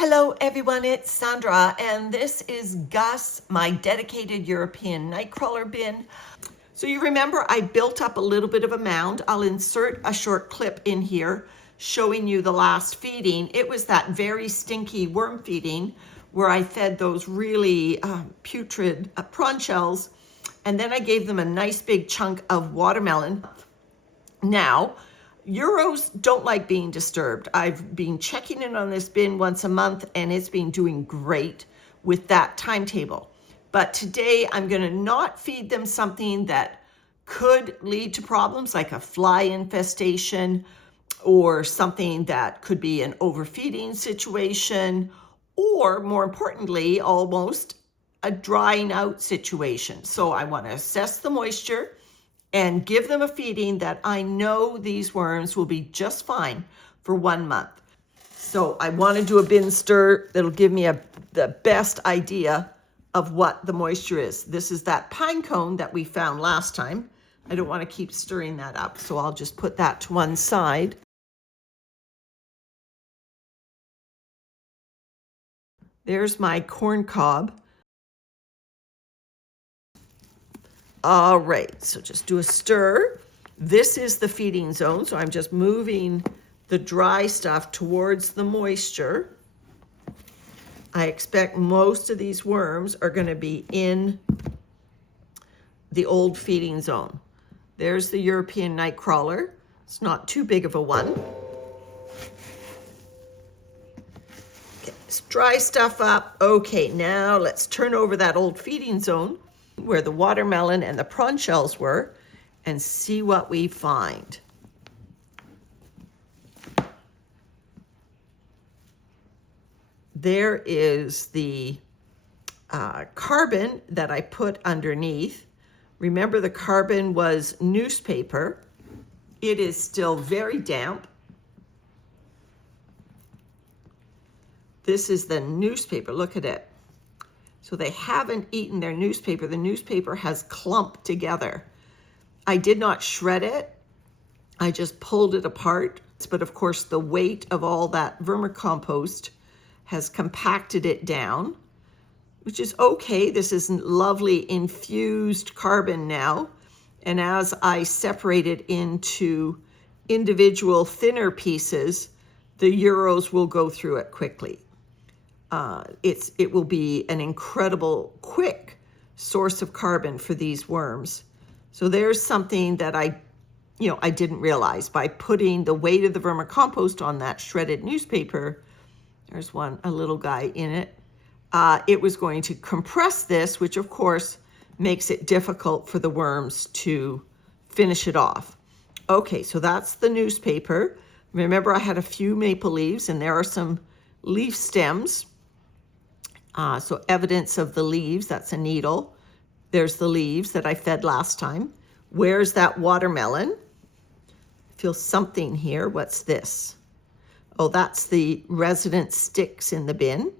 Hello everyone, it's Sandra, and this is Gus, my dedicated European nightcrawler bin. So you remember I built up a little bit of a mound. I'll insert a short clip in here showing you the last feeding. It was that very stinky worm feeding where I fed those really putrid prawn shells, and then I gave them a nice big chunk of watermelon. Now, Euros don't like being disturbed. I've been checking in on this bin once a month and it's been doing great with that timetable. But today I'm going to not feed them something that could lead to problems like a fly infestation or something that could be an overfeeding situation, or more importantly, almost a drying out situation. So I want to assess the moisture and give them a feeding that I know these worms will be just fine for 1 month. So I want to do a bin stir that'll give me the best idea of what the moisture is. This is that pine cone that we found last time. I don't want to keep stirring that up, so I'll just put that to one side. There's my corn cob. All right, so just do a stir. This is the feeding zone, so I'm just moving the dry stuff towards the moisture. I expect most of these worms are going to be in the old feeding zone. There's the European nightcrawler. It's not too big of a one. Okay, let's dry stuff up. Okay, now let's turn over that old feeding zone where the watermelon and the prawn shells were and see what we find. There is the carbon that I put underneath. Remember, the carbon was newspaper. It is still very damp. This is the newspaper, look at it. So they haven't eaten their newspaper. The newspaper has clumped together. I did not shred it. I just pulled it apart. But of course, the weight of all that vermicompost has compacted it down, which is okay. This is lovely infused carbon now. And as I separate it into individual thinner pieces, the Euros will go through it quickly. It will be an incredible, quick source of carbon for these worms. So there's something that I didn't realize by putting the weight of the vermicompost on that shredded newspaper. There's a little guy in it. It was going to compress this, which of course makes it difficult for the worms to finish it off. Okay, so that's the newspaper. Remember, I had a few maple leaves and there are some leaf stems. So evidence of the leaves, that's a needle. There's the leaves that I fed last time. Where's that watermelon? I feel something here. What's this? Oh, that's the resident sticks in the bin.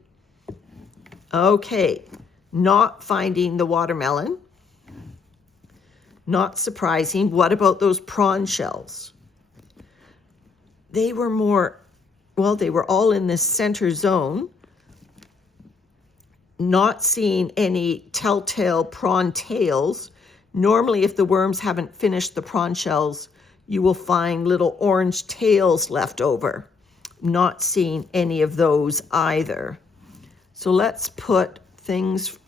Okay, not finding the watermelon. Not surprising. What about those prawn shells? They were they were all in this center zone. Not seeing any telltale prawn tails. Normally, if the worms haven't finished the prawn shells, you will find little orange tails left over. Not seeing any of those either. So let's put things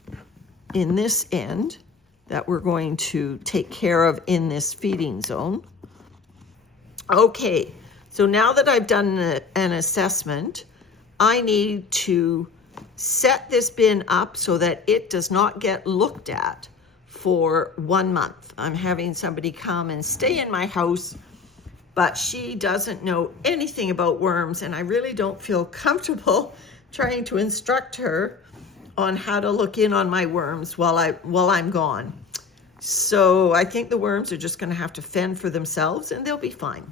in this end that we're going to take care of in this feeding zone. Okay, so now that I've done an assessment, I need to set this bin up so that it does not get looked at for 1 month. I'm having somebody come and stay in my house, but she doesn't know anything about worms, and I really don't feel comfortable trying to instruct her on how to look in on my worms while I'm gone. So I think the worms are just going to have to fend for themselves and they'll be fine.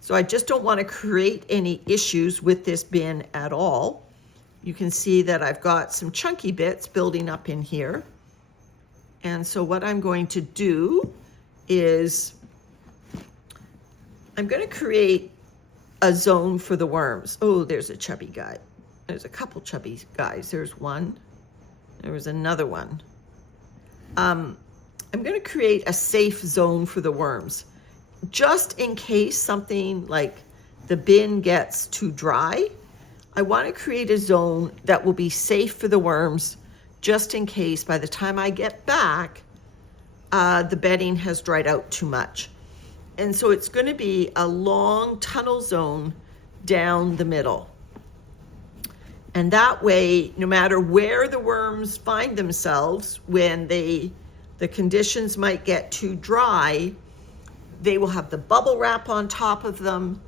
So I just don't want to create any issues with this bin at all. You can see that I've got some chunky bits building up in here. And so what I'm going to do is I'm going to create a zone for the worms. Oh, there's a chubby guy. There's a couple chubby guys. There's one. There was another one. I'm going to create a safe zone for the worms, just in case something like the bin gets too dry. I want to create a zone that will be safe for the worms, just in case by the time I get back, the bedding has dried out too much. And so it's going to be a long tunnel zone down the middle. And that way, no matter where the worms find themselves, when the conditions might get too dry, they will have the bubble wrap on top of them,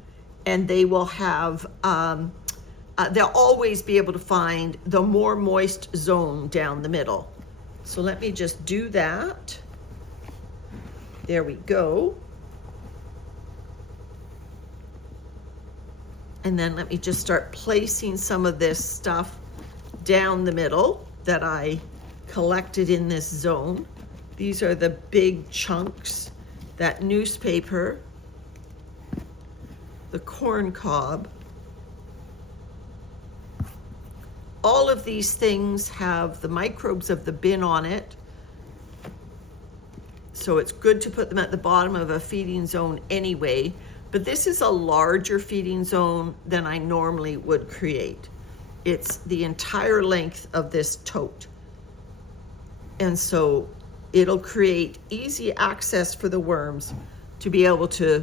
and they will have, they'll always be able to find the more moist zone down the middle. So let me just do that. There we go. And then let me just start placing some of this stuff down the middle that I collected in this zone. These are the big chunks, that newspaper, the corn cob. All of these things have the microbes of the bin on it. So it's good to put them at the bottom of a feeding zone anyway. But this is a larger feeding zone than I normally would create. It's the entire length of this tote. And so it'll create easy access for the worms to be able to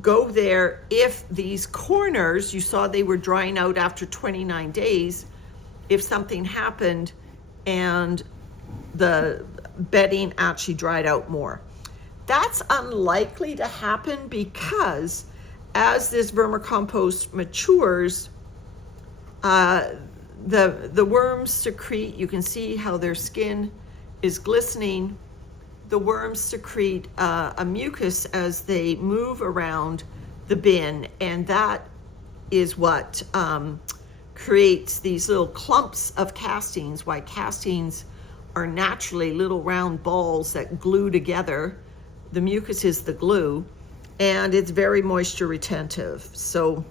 go there. If these corners, you saw they were drying out after 29 days, if something happened and the bedding actually dried out more. That's unlikely to happen because as this vermicompost matures, the worms secrete, you can see how their skin is glistening. The worms secrete a mucus as they move around the bin, and that is what creates these little clumps of castings, why castings are naturally little round balls that glue together. The mucus is the glue, and it's very moisture retentive. So,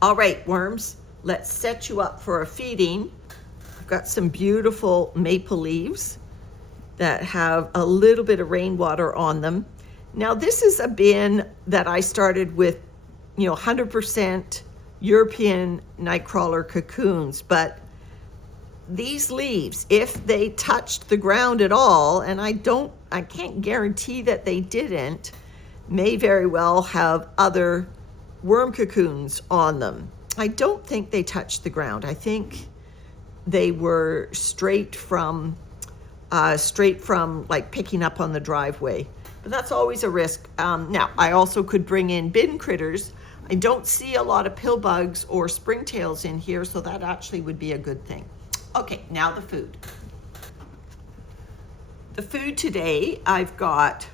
all right, worms, let's set you up for a feeding. I've got some beautiful maple leaves that have a little bit of rainwater on them. Now, this is a bin that I started with, 100% European nightcrawler cocoons, but these leaves, if they touched the ground at all, and I can't guarantee that they didn't, may very well have other worm cocoons on them. I don't think they touched the ground. I think they were straight from like picking up on the driveway, but that's always a risk. Now, I also could bring in bin critters. I don't see a lot of pill bugs or springtails in here, so that actually would be a good thing. Okay, now the food. The food today, I've got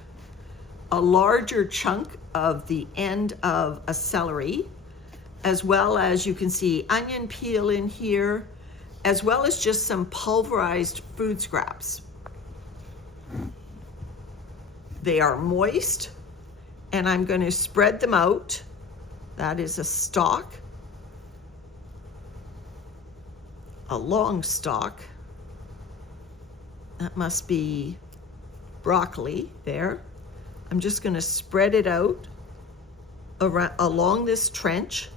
a larger chunk of the end of a celery, as well as you can see onion peel in here, as well as just some pulverized food scraps. They are moist, and I'm going to spread them out. That is a stalk. A long stalk. That must be broccoli there. I'm just going to spread it out along this trench.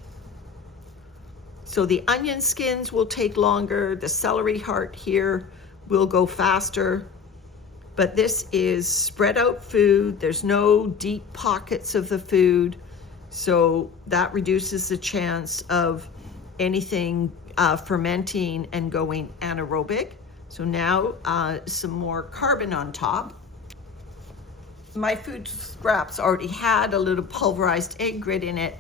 So the onion skins will take longer. The celery heart here will go faster. But this is spread out food. There's no deep pockets of the food. So that reduces the chance of anything fermenting and going anaerobic. So now some more carbon on top. My food scraps already had a little pulverized egg grit in it,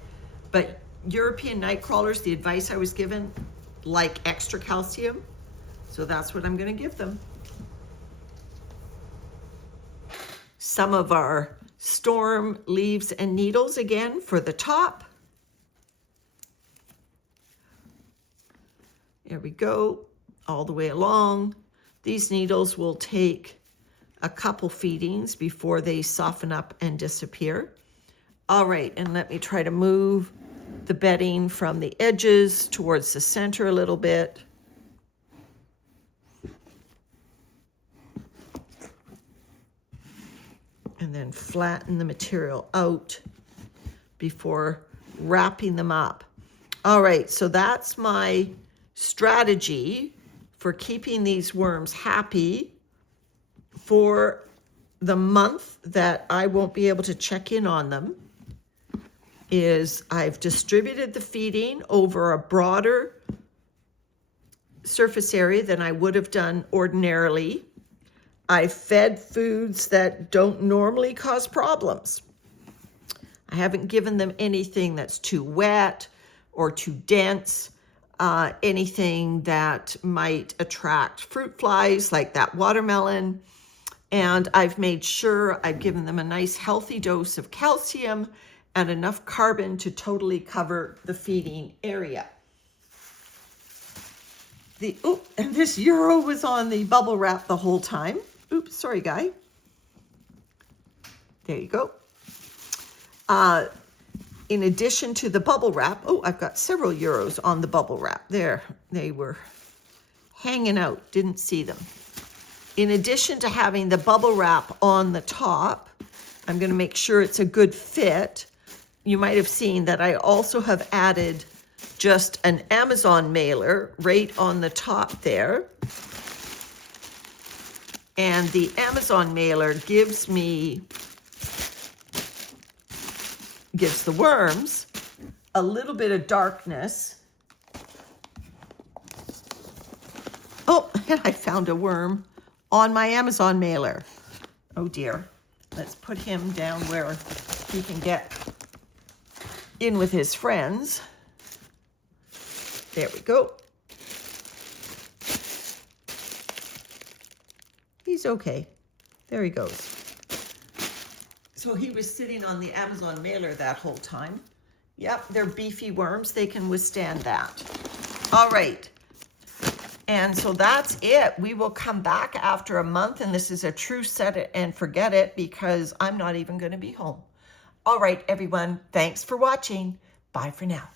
but European nightcrawlers, the advice I was given, like extra calcium. So that's what I'm going to give them. Some of our storm leaves and needles again for the top. There we go, all the way along. These needles will take a couple feedings before they soften up and disappear. All right, and let me try to move the bedding from the edges towards the center a little bit. And then flatten the material out before wrapping them up. All right, so that's my strategy for keeping these worms happy for the month that I won't be able to check in on them. Is I've distributed the feeding over a broader surface area than I would have done ordinarily. I fed foods that don't normally cause problems. I haven't given them anything that's too wet or too dense, anything that might attract fruit flies like that watermelon. And I've made sure I've given them a nice healthy dose of calcium and enough carbon to totally cover the feeding area. And this Euro was on the bubble wrap the whole time. Oops, sorry, guy. There you go. In addition to the bubble wrap, I've got several Euros on the bubble wrap. There, they were hanging out, didn't see them. In addition to having the bubble wrap on the top, I'm going to make sure it's a good fit. You might have seen that I also have added just an Amazon mailer right on the top there. And the Amazon mailer gives the worms a little bit of darkness. Oh, and I found a worm on my Amazon mailer. Oh dear. Let's put him down where he can get in with his friends. There we go. He's okay. There he goes. So he was sitting on the Amazon mailer that whole time. Yep, they're beefy worms. They can withstand that. All right. And so that's it. We will come back after a month, and this is a true set it and forget it because I'm not even going to be home. All right, everyone. Thanks for watching. Bye for now.